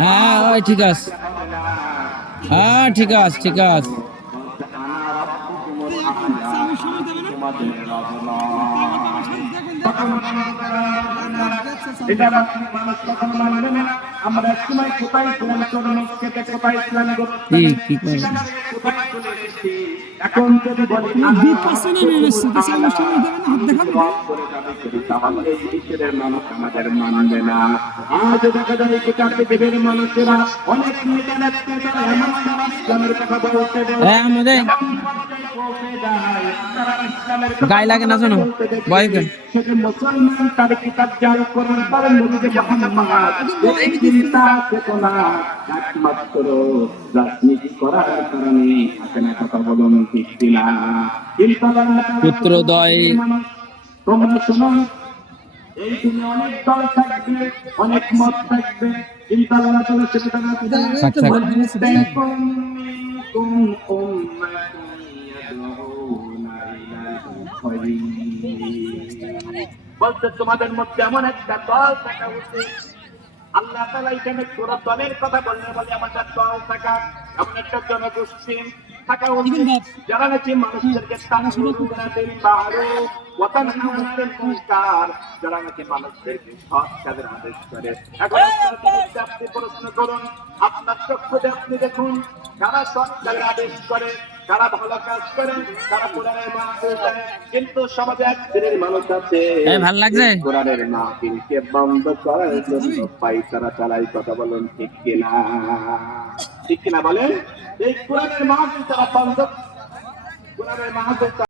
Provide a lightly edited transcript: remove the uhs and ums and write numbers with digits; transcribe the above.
হ্যাঁ ওই ঠিক আছে, হ্যাঁ ঠিক আছে ঠিক আছে। আমরা সময় কোথায় ছিলাম, কোথায় ছিলাম, কি করে এখন যদি বলি তাহলে ঈশ্বরের মানুষ আমাদের মানবে না। আজ দেখা যায় দেবের মানুষেরা অনেক নেতা নেত্রীরা এমন ইসলামের কথা বলতে আমাদের গায়ে লাগে না জানো ভয় করে। মুসলমান তার কিতাব জাল করার পর নবীকে এই চিন্তা চেতনা একমাত্র রাজনীতি করার কারণে থাকে না। কথা বলুন ঠিক কিনা? পুত্রদয় তোমরা শোনো, এই দুনিয়া অনেক দল থাকবে, অনেক মত থাকবে, কিন্তু আল্লাহ তাআলা সেটা না বলতে তোমাদের মধ্যে এমন একটা দল থাকা উচিত। আল্লাহ তাআলা এখানে পুরো দলের কথা বললে বলে আমাদের দল থাকা, এমন একটা জনগোষ্ঠী থাকা উচিত যারা নাকি মানুষদেরকে যারা নাকি মানুষদেরকে সৎ কাজের আদেশ করে। এখন আপনি প্রশ্ন করুন, আপনার চক্ষুতে আপনি দেখুন, যারা সৎ কাজের আদেশ করে, যারা ভালো কাজ করে, তারা কোরআনের মাহফিল দেয়, কিন্তু সমাজে এক শ্রেণীর মানুষ আছে ভালো লাগছে কোরআনের মাহফিলকে বন্ধ করার জন্য পায়তারা চালাই। কথা বলুন ঠিক কিনা? ঠিক কিনা বলেন? এই কোরআনের মাহফিল তারা বন্ধ, কোরআনের মাহফিল